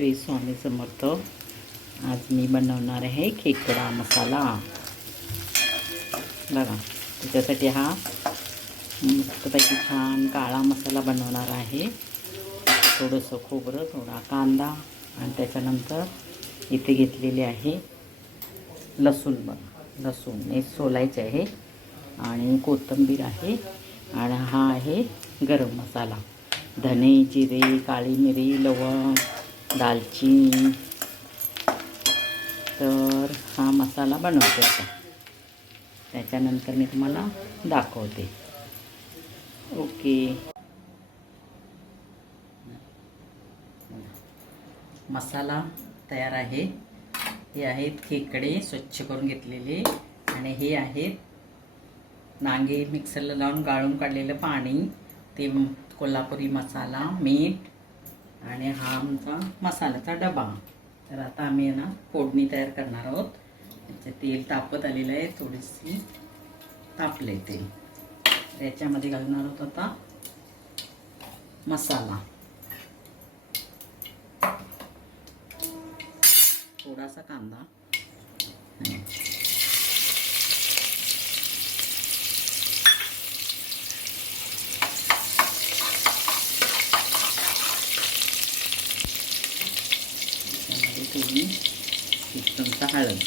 श्री स्वामी समर्थ। आज मी बनवणार आहे खेकडा मसाला। बघा, त्याच्यासाठी हा मस्तपैकी छान काळा मसाला बनवणार आहे। थोडंसं खोबरं, थोडा कांदा आणि त्याच्यानंतर इथे घेतलेले आहे लसूण। बघा, लसूण हे सोलायचे आहे आणि कोथिंबीर आहे आणि हा आहे गरम मसाला, धने, जिरे, काळी मिरी, लवंग, दालचिनी। तर हा मसाला बनवते आता, त्याच्यानंतर मी तुम्हाला दाखवते। ओके, मसाला तयार आहे। हे आहेत खेकडे स्वच्छ करून घेतलेले आणि हे आहेत नांगे मिक्सरला लावून गाळून काढलेलं पाणी, ते कोल्हापुरी मसाला, मीठ आणि हा आमचा मसाल्याचा डबा। तर आता आम्ही ना फोडणी तयार करणार आहोत। त्याचे तेल तापत आलेलं आहे, थोडीशी तापले तेल, त्याच्यामध्ये घालणार आहोत आता मसाला, थोडासा कांदा, त्यामध्ये थोडी 1 चमचा हळद,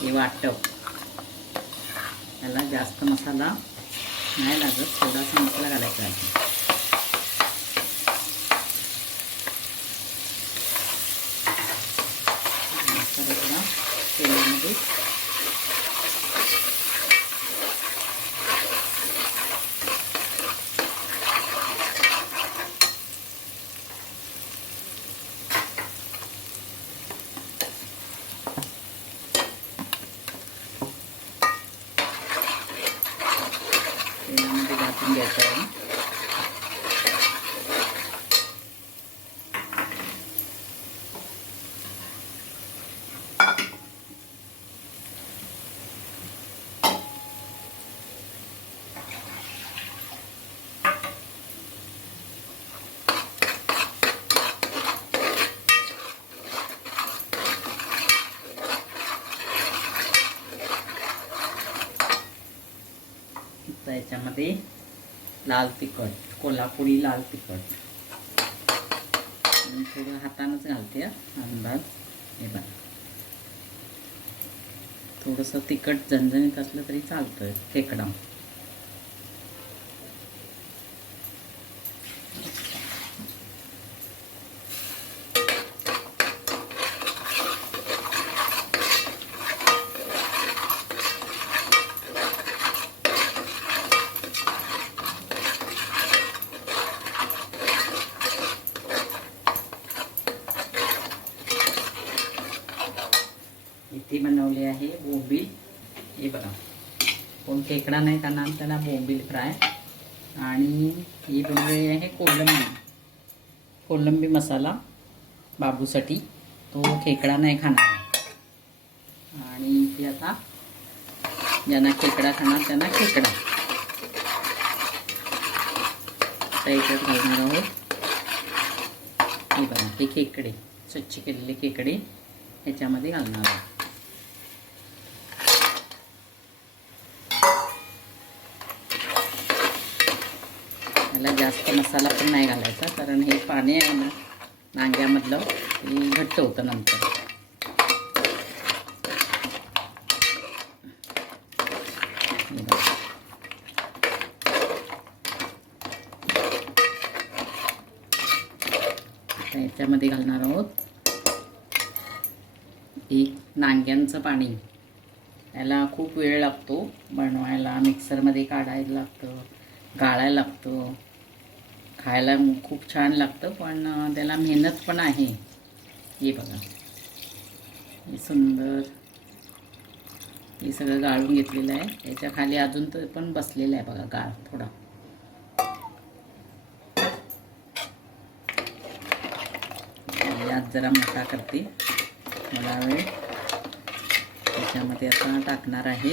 हे वाटप। याला जास्त मसाला नाही लागत, थोडासा मसाला घालायचा आहे। मसाला थोडा तेलामध्ये घालून घ्यायचं आहे। याच्यामध्ये लाल तिखट, कोल्हापुरी लाल तिखट, थोडं हातानंच घालते अंदाज। हे बघा, थोडंसं तिखट झणझणीत असलं तरी चालतं खेकडा। इथे बनवले आहे बोंबील। हे बघा, कोण खेकडा नाही खाणार त्याला बोंबील फ्राय। आणि ही बनवली आहे कोलंबी मसाला बाबूसाठी, तो खेकडा नाही खाणार। आणि इथे आता ज्यांना खेकडा खाणार त्यांना खेकडा त्याच्यात घालणार आहोत। हे बघा, हे खेकडे स्वच्छ केलेले खेकडे ह्याच्यामध्ये घालणार आहोत। याला जास्त मसाला पण नाही घालायचा, कारण हे पाणी आहे ना नांग्यामधलं, हे घट्ट होतं नंतर। याच्यामध्ये घालणार आहोत एक नांग्यांचं पाणी। याला खूप वेळ लागतो बनवायला, मिक्सरमध्ये काढायला लागतं, गाळायला लागतं, खायला खूप छान लागतं, पण त्याला मेहनत पण आहे। हे बघा, हे सुंदर हे सगळं गाळून घेतलेलं आहे। याच्या खाली अजून तर पण बसलेलं आहे बघा गाळ थोडा। यात जरा मोठा करते, थोडा वेळ त्याच्यामध्ये आता टाकणार आहे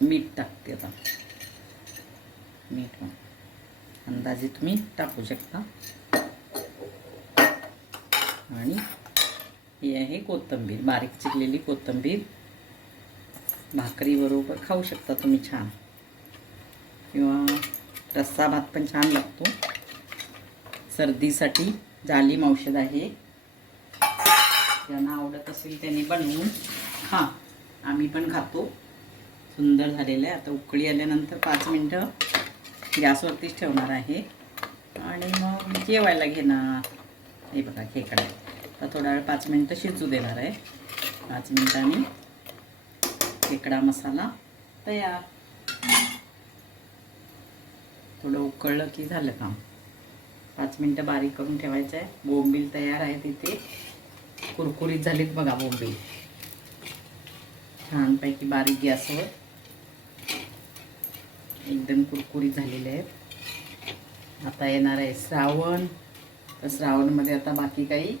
मीठ. टाकते आता मीठ अंदाजे तुम्ही टाकू शकता. आणि ही आहे कोथिंबीर, बारीक चिरलेली कोथिंबीर. भाकरीबरोबर खाऊ शकता तुम्ही छान, किंवा रस्सा भात पण छान लागतो. सर्दीसाठी जालीम औषध आहे. ज्यांना आवडत असेल त्यांनी बनवून खा. आम्ही पण खातो. सुंदर झालेलं आहे. आता उकळी आल्यानंतर 5 मिनटं गॅसवरतीच ठेवणार आहे आणि मग जेवायला घेणार. हे बघा खेकडा आता थोडा वेळ 5 मिनटं शिजू देणार आहे. 5 मिनटांनी खेकडा मसाला तयार. थोडं उकळलं की झालं काम. 5 मिनटं बारीक करून ठेवायचं आहे. बोंबील तयार आहे तिथे. कुरकुरीत झालीत बघा बोंबील, छानपैकी बारीक गॅसवर एकदम कुरकुरीत झालेले आहेत. आता येणार आहे श्रावण. तर श्रावणमध्ये आता बाकी काही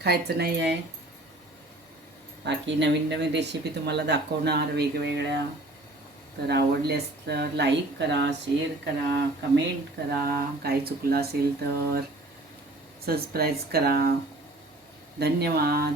खायचं नाही आहे. बाकी नवीन नवीन रेसिपी तुम्हाला दाखवणार वेगवेगळ्या. तर आवडल्यास तर लाईक करा, शेअर करा, कमेंट करा. काही चुकलं असेल तर सबस्क्राईब करा. धन्यवाद.